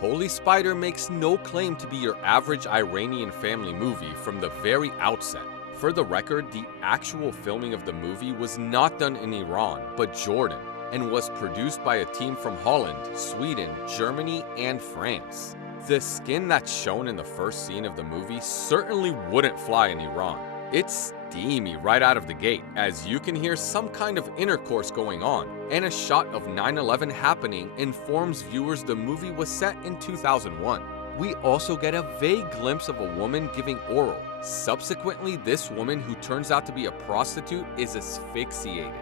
Holy Spider makes no claim to be your average Iranian family movie from the very outset. For the record, the actual filming of the movie was not done in Iran, but Jordan, and was produced by a team from Holland, Sweden, Germany, and France. The skin that's shown in the first scene of the movie certainly wouldn't fly in Iran. It's steamy right out of the gate, as you can hear some kind of intercourse going on, and a shot of 9/11 happening informs viewers the movie was set in 2001. We also get a vague glimpse of a woman giving oral. Subsequently, this woman, who turns out to be a prostitute, is asphyxiated.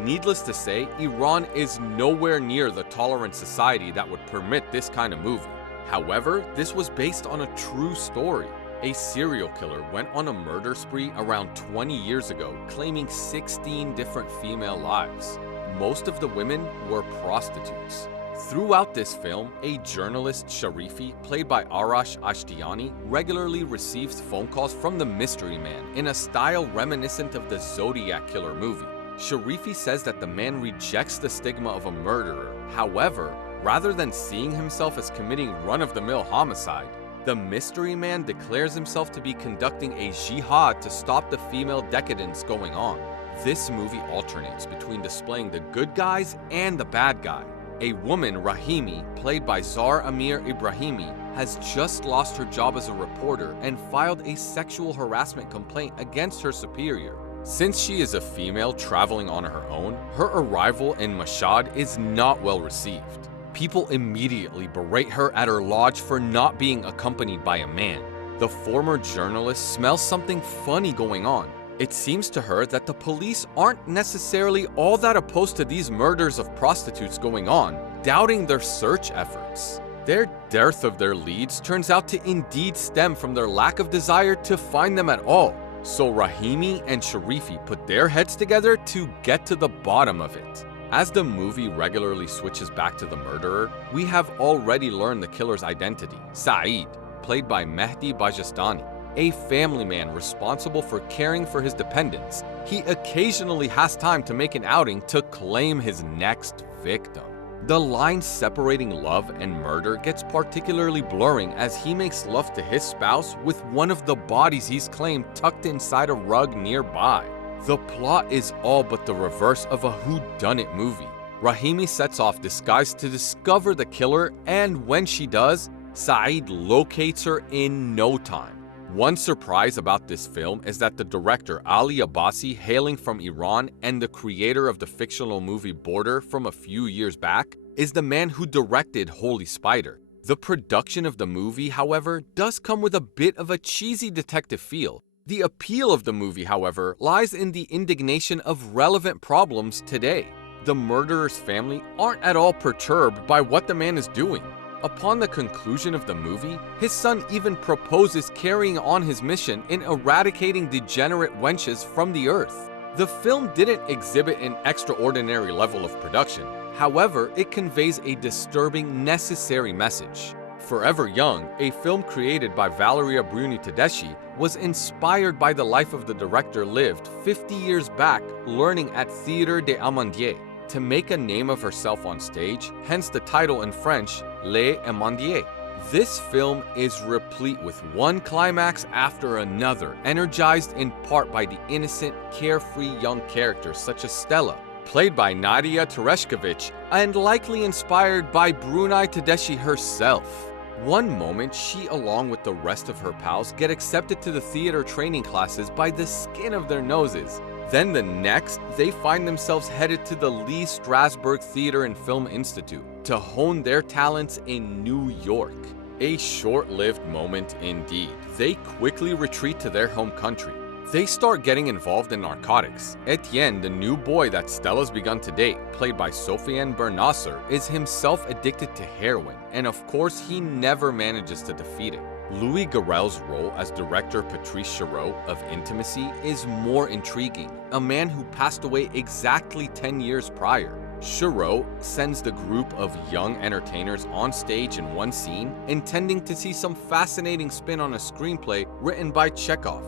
Needless to say, Iran is nowhere near the tolerant society that would permit this kind of movie. However, this was based on a true story. A serial killer went on a murder spree around 20 years ago, claiming 16 different female lives. Most of the women were prostitutes. Throughout this film, a journalist, Sharifi, played by Arash Ashtiani, regularly receives phone calls from the mystery man in a style reminiscent of the Zodiac killer movie. Sharifi says that the man rejects the stigma of a murderer. However, rather than seeing himself as committing run-of-the-mill homicide, the mystery man declares himself to be conducting a jihad to stop the female decadence going on. This movie alternates between displaying the good guys and the bad guy. A woman, Rahimi, played by Zar Amir-Ebrahimi, has just lost her job as a reporter and filed a sexual harassment complaint against her superior. Since she is a female traveling on her own, her arrival in Mashhad is not well received. People immediately berate her at her lodge for not being accompanied by a man. The former journalist smells something funny going on. It seems to her that the police aren't necessarily all that opposed to these murders of prostitutes going on, doubting their search efforts. Their dearth of their leads turns out to indeed stem from their lack of desire to find them at all. So Rahimi and Sharifi put their heads together to get to the bottom of it. As the movie regularly switches back to the murderer, we have already learned the killer's identity, Saeed, played by Mehdi Bajestani, a family man responsible for caring for his dependents. He occasionally has time to make an outing to claim his next victim. The line separating love and murder gets particularly blurring as he makes love to his spouse with one of the bodies he's claimed tucked inside a rug nearby. The plot is all but the reverse of a whodunit movie. Rahimi sets off disguised to discover the killer, and when she does, Saeed locates her in no time. One surprise about this film is that the director Ali Abbasi, hailing from Iran and the creator of the fictional movie Border from a few years back, is the man who directed Holy Spider. The production of the movie, however, does come with a bit of a cheesy detective feel. The appeal of the movie, however, lies in the indignation of relevant problems today. The murderer's family aren't at all perturbed by what the man is doing. Upon the conclusion of the movie, his son even proposes carrying on his mission in eradicating degenerate wenches from the earth. The film didn't exhibit an extraordinary level of production. However, it conveys a disturbing, necessary message. Forever Young, a film created by Valeria Bruni Tedeschi, was inspired by the life of the director lived 50 years back learning at Théâtre des Amandiers to make a name of herself on stage, hence the title in French, Les Amandiers. This film is replete with one climax after another, energized in part by the innocent, carefree young characters such as Stella, played by Nadia Tereshkovich, and likely inspired by Bruni Tedeschi herself. One moment, she along with the rest of her pals get accepted to the theater training classes by the skin of their noses. Then the next, they find themselves headed to the Lee Strasberg Theater and Film Institute to hone their talents in New York. A short-lived moment indeed. They quickly retreat to their home country. They start getting involved in narcotics. Etienne, the new boy that Stella's begun to date, played by Sofiane Bernasser, is himself addicted to heroin, and of course he never manages to defeat it. Louis Garrel's role as director Patrice Chéreau of Intimacy is more intriguing, a man who passed away exactly 10 years prior. Chéreau sends the group of young entertainers on stage in one scene, intending to see some fascinating spin on a screenplay written by Chekhov.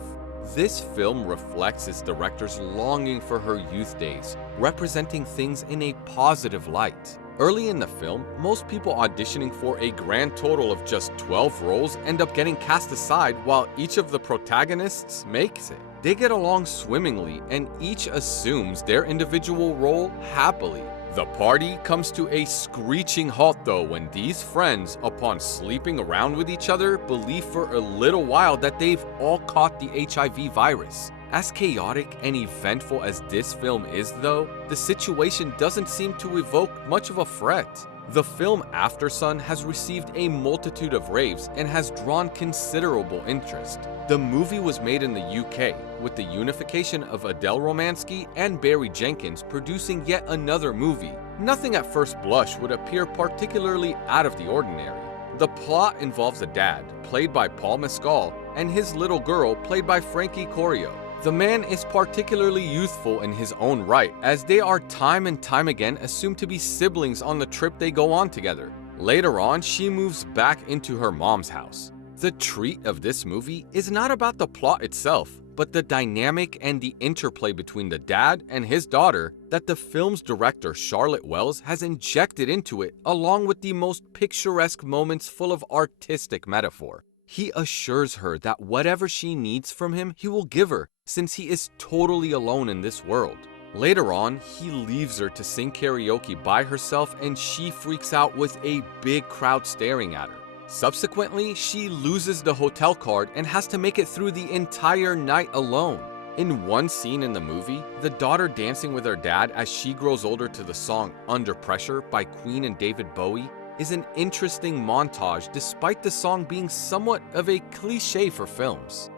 This film reflects its director's longing for her youth days, representing things in a positive light. Early in the film, most people auditioning for a grand total of just 12 roles end up getting cast aside while each of the protagonists makes it. They get along swimmingly and each assumes their individual role happily. The party comes to a screeching halt though when these friends, upon sleeping around with each other, believe for a little while that they've all caught the HIV virus. As chaotic and eventful as this film is though, the situation doesn't seem to evoke much of a threat. The film Aftersun has received a multitude of raves and has drawn considerable interest. The movie was made in the UK, with the unification of Adele Romansky and Barry Jenkins producing yet another movie. Nothing at first blush would appear particularly out of the ordinary. The plot involves a dad, played by Paul Mescal, and his little girl, played by Frankie Corio. The man is particularly youthful in his own right, as they are time and time again assumed to be siblings on the trip they go on together. Later on, she moves back into her mom's house. The treat of this movie is not about the plot itself, but the dynamic and the interplay between the dad and his daughter that the film's director Charlotte Wells has injected into it, along with the most picturesque moments full of artistic metaphor. He assures her that whatever she needs from him, he will give her, since he is totally alone in this world. Later on, he leaves her to sing karaoke by herself and she freaks out with a big crowd staring at her. Subsequently, she loses the hotel card and has to make it through the entire night alone. In one scene in the movie, the daughter dancing with her dad as she grows older to the song Under Pressure by Queen and David Bowie is an interesting montage despite the song being somewhat of a cliche for films.